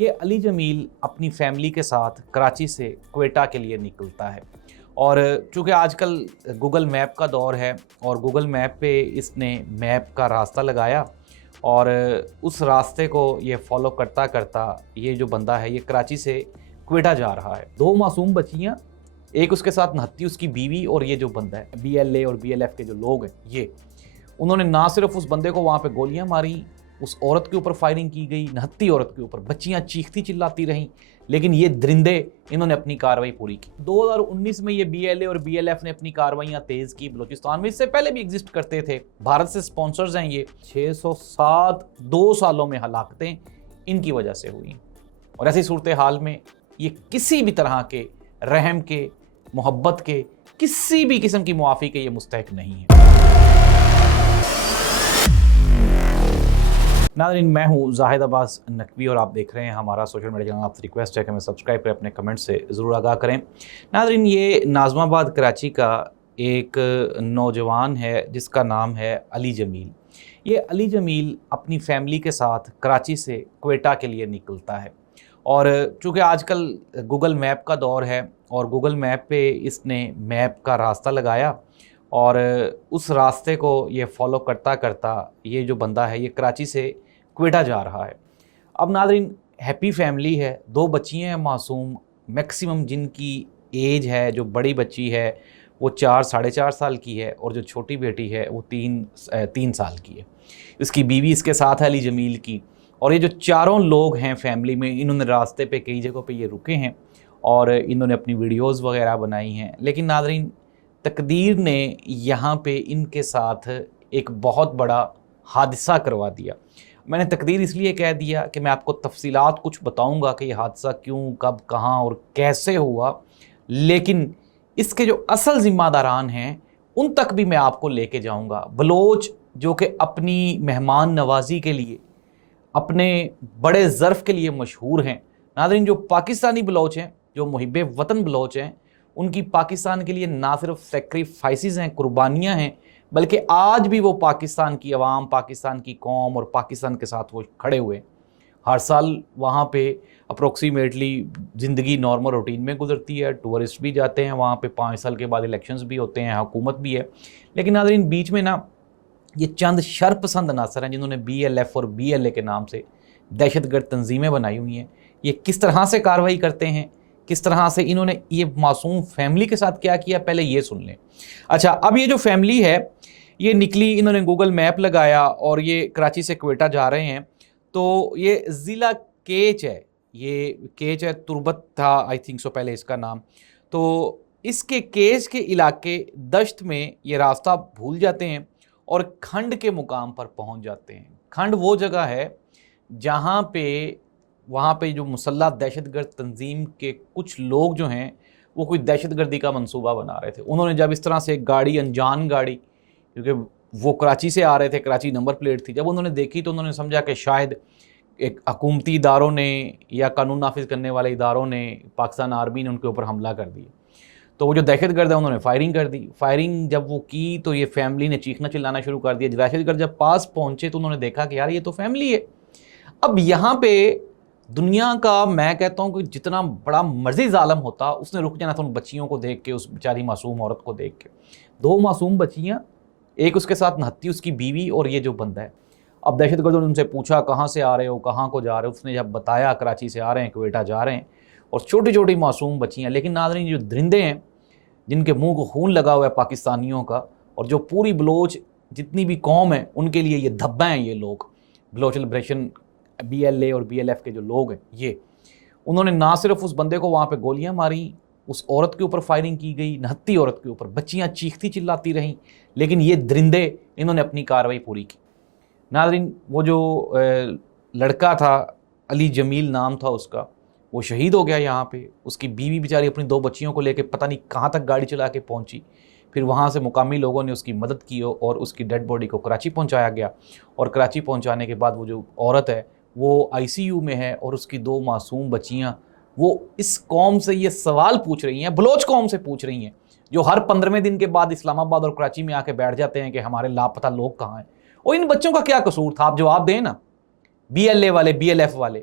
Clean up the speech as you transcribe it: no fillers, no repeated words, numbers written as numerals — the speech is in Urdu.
یہ علی جمیل اپنی فیملی کے ساتھ کراچی سے کوئٹہ کے لیے نکلتا ہے، اور چونکہ آج کل گوگل میپ کا دور ہے اور گوگل میپ پہ اس نے میپ کا راستہ لگایا اور اس راستے کو یہ فالو کرتا کرتا یہ جو بندہ ہے یہ کراچی سے کوئٹہ جا رہا ہے۔ دو معصوم بچیاں، ایک اس کے ساتھ نہتی اس کی بیوی، اور یہ جو بندہ ہے BLA اور BLF کے جو لوگ ہیں یہ انہوں نے نہ صرف اس بندے کو وہاں پہ گولیاں ماری، اس عورت کے اوپر فائرنگ کی گئی، نہتی عورت کے اوپر، بچیاں چیختی چلاتی رہیں، لیکن یہ درندے انہوں نے اپنی کاروائی پوری کی۔ 2019 میں یہ BLA اور BLF نے اپنی کاروائیاں تیز کی بلوچستان میں، اس سے پہلے بھی ایگزسٹ کرتے تھے، بھارت سے سپانسرز ہیں یہ۔ 607 2 سالوں میں ہلاکتیں ان کی وجہ سے ہوئی، اور ایسی صورتحال میں یہ کسی بھی طرح کے رحم کے، محبت کے، کسی بھی قسم کی معافی کے یہ مستحق نہیں ہے۔ ناظرین، میں ہوں زاہد عباس نقوی اور آپ دیکھ رہے ہیں ہمارا سوشل میڈیا چینل۔ آپ سے ریکویسٹ ہے کہ ہمیں سبسکرائب کریں، اپنے کمنٹ سے ضرور آگاہ کریں۔ ناظرین، یہ ناظم آباد کراچی کا ایک نوجوان ہے جس کا نام ہے علی جمیل۔ یہ علی جمیل اپنی فیملی کے ساتھ کراچی سے کوئٹہ کے لیے نکلتا ہے، اور چونکہ آج کل گوگل میپ کا دور ہے اور گوگل میپ پہ اس نے میپ کا راستہ لگایا اور اس راستے کو یہ فالو کرتا کرتا یہ جو بندہ ہے یہ کراچی سے کوئٹہ جا رہا ہے۔ اب ناظرین، ہیپی فیملی ہے، 2 بچیاں ہیں معصوم، میکسیمم جن کی ایج ہے، جو بڑی بچی ہے وہ 4 ساڑھے 4 سال کی ہے، اور جو چھوٹی بیٹی ہے وہ 3 سال کی ہے۔ اس کی بیوی اس کے ساتھ ہے علی جمیل کی، اور یہ جو چاروں لوگ ہیں فیملی میں، انہوں نے راستے پہ کئی جگہوں پہ یہ رکے ہیں اور انہوں نے اپنی ویڈیوز وغیرہ بنائی ہیں، لیکن ناظرین تقدیر نے یہاں پہ ان کے ساتھ ایک بہت بڑا حادثہ کروا دیا۔ میں نے تقدیر اس لیے کہہ دیا کہ میں آپ کو تفصیلات کچھ بتاؤں گا کہ یہ حادثہ کیوں، کب، کہاں اور کیسے ہوا، لیکن اس کے جو اصل ذمہ داران ہیں ان تک بھی میں آپ کو لے کے جاؤں گا۔ بلوچ جو کہ اپنی مہمان نوازی کے لیے، اپنے بڑے ظرف کے لیے مشہور ہیں۔ ناظرین، جو پاکستانی بلوچ ہیں، جو محب وطن بلوچ ہیں، ان کی پاکستان کے لیے نہ صرف سیکریفائسز ہیں، قربانیاں ہیں، بلکہ آج بھی وہ پاکستان کی عوام، پاکستان کی قوم اور پاکستان کے ساتھ وہ کھڑے ہوئے۔ ہر سال وہاں پہ اپروکسیمیٹلی زندگی نارمل روٹین میں گزرتی ہے، ٹورسٹ بھی جاتے ہیں وہاں پہ، 5 سال کے بعد الیکشنز بھی ہوتے ہیں، حکومت بھی ہے، لیکن ناظرین بیچ میں نا یہ چند شر پسند عناصر ہیں جنہوں نے BLF اور BLA کے نام سے دہشت گرد تنظیمیں بنائی ہوئی ہیں۔ یہ کس طرح سے کارروائی کرتے ہیں، کس طرح سے انہوں نے یہ معصوم فیملی کے ساتھ کیا کیا، پہلے یہ سن لیں۔ اچھا، اب یہ جو فیملی ہے یہ نکلی، انہوں نے گوگل میپ لگایا اور یہ کراچی سے کوئٹہ جا رہے ہیں، تو یہ ضلع کیچ ہے، یہ کیچ ہے، تربت تھا آئی تھنک سو پہلے اس کا نام، تو اس کے کیچ کے علاقے دشت میں یہ راستہ بھول جاتے ہیں اور کھنڈ کے مقام پر پہنچ جاتے ہیں۔ کھنڈ وہ جگہ ہے جہاں پہ وہاں پہ جو مسلح دہشت گرد تنظیم کے کچھ لوگ جو ہیں وہ کوئی دہشت گردی کا منصوبہ بنا رہے تھے۔ انہوں نے جب اس طرح سے ایک گاڑی، انجان گاڑی، کیونکہ وہ کراچی سے آ رہے تھے، کراچی نمبر پلیٹ تھی، جب انہوں نے دیکھی تو انہوں نے سمجھا کہ شاید ایک حکومتی اداروں نے یا قانون نافذ کرنے والے اداروں نے، پاکستان آرمی نے ان کے اوپر حملہ کر دیا۔ تو وہ جو دہشت گرد ہے انہوں نے فائرنگ کر دی۔ فائرنگ جب وہ کی تو یہ فیملی نے چیخنا چلانا شروع کر دیا۔ دہشت گرد جب پاس پہنچے تو انہوں نے دیکھا کہ یار یہ تو فیملی ہے۔ اب یہاں پہ دنیا کا، میں کہتا ہوں کہ جتنا بڑا مرضی ظالم ہوتا اس نے رک جانا تھا ان بچیوں کو دیکھ کے، اس بیچاری معصوم عورت کو دیکھ کے۔ 2 معصوم بچیاں، ایک اس کے ساتھ نہتی اس کی بیوی، اور یہ جو بندہ ہے۔ اب دہشت گردوں نے ان سے پوچھا کہاں سے آ رہے ہو، کہاں کو جا رہے ہو، اس نے جب بتایا کراچی سے آ رہے ہیں، کوئٹہ جا رہے ہیں، اور چھوٹی چھوٹی معصوم بچیاں۔ لیکن ناظرین جو درندے ہیں جن کے منہ کو خون لگا ہوا ہے پاکستانیوں کا، اور جو پوری بلوچ جتنی بھی قوم ہے ان کے لیے یہ دھبا ہیں، یہ لوگ بلوچ لبریشن BLA اور BLF کے جو لوگ ہیں، یہ انہوں نے نہ صرف اس بندے کو وہاں پہ گولیاں ماری، اس عورت کے اوپر فائرنگ کی گئی، نہتی عورت کے اوپر، بچیاں چیختی چلاتی رہیں، لیکن یہ درندے انہوں نے اپنی کاروائی پوری کی۔ ناظرین، وہ جو لڑکا تھا، علی جمیل نام تھا اس کا، وہ شہید ہو گیا یہاں پہ۔ اس کی بیوی بیچاری اپنی 2 بچیوں کو لے کے پتہ نہیں کہاں تک گاڑی چلا کے پہنچی، پھر وہاں سے مقامی لوگوں نے اس کی مدد کی اور اس کی ڈیڈ باڈی کو کراچی پہنچایا گیا، اور کراچی پہنچانے کے بعد وہ جو عورت ہے وہ ICU میں ہے، اور اس کی 2 معصوم بچیاں وہ اس قوم سے یہ سوال پوچھ رہی ہیں، بلوچ قوم سے پوچھ رہی ہیں، جو ہر 15ویں دن کے بعد اسلام آباد اور کراچی میں آ کے بیٹھ جاتے ہیں کہ ہمارے لاپتہ لوگ کہاں ہیں۔ اور ان بچوں کا کیا قصور تھا؟ آپ جواب دیں نا، BLA والے، BLF والے۔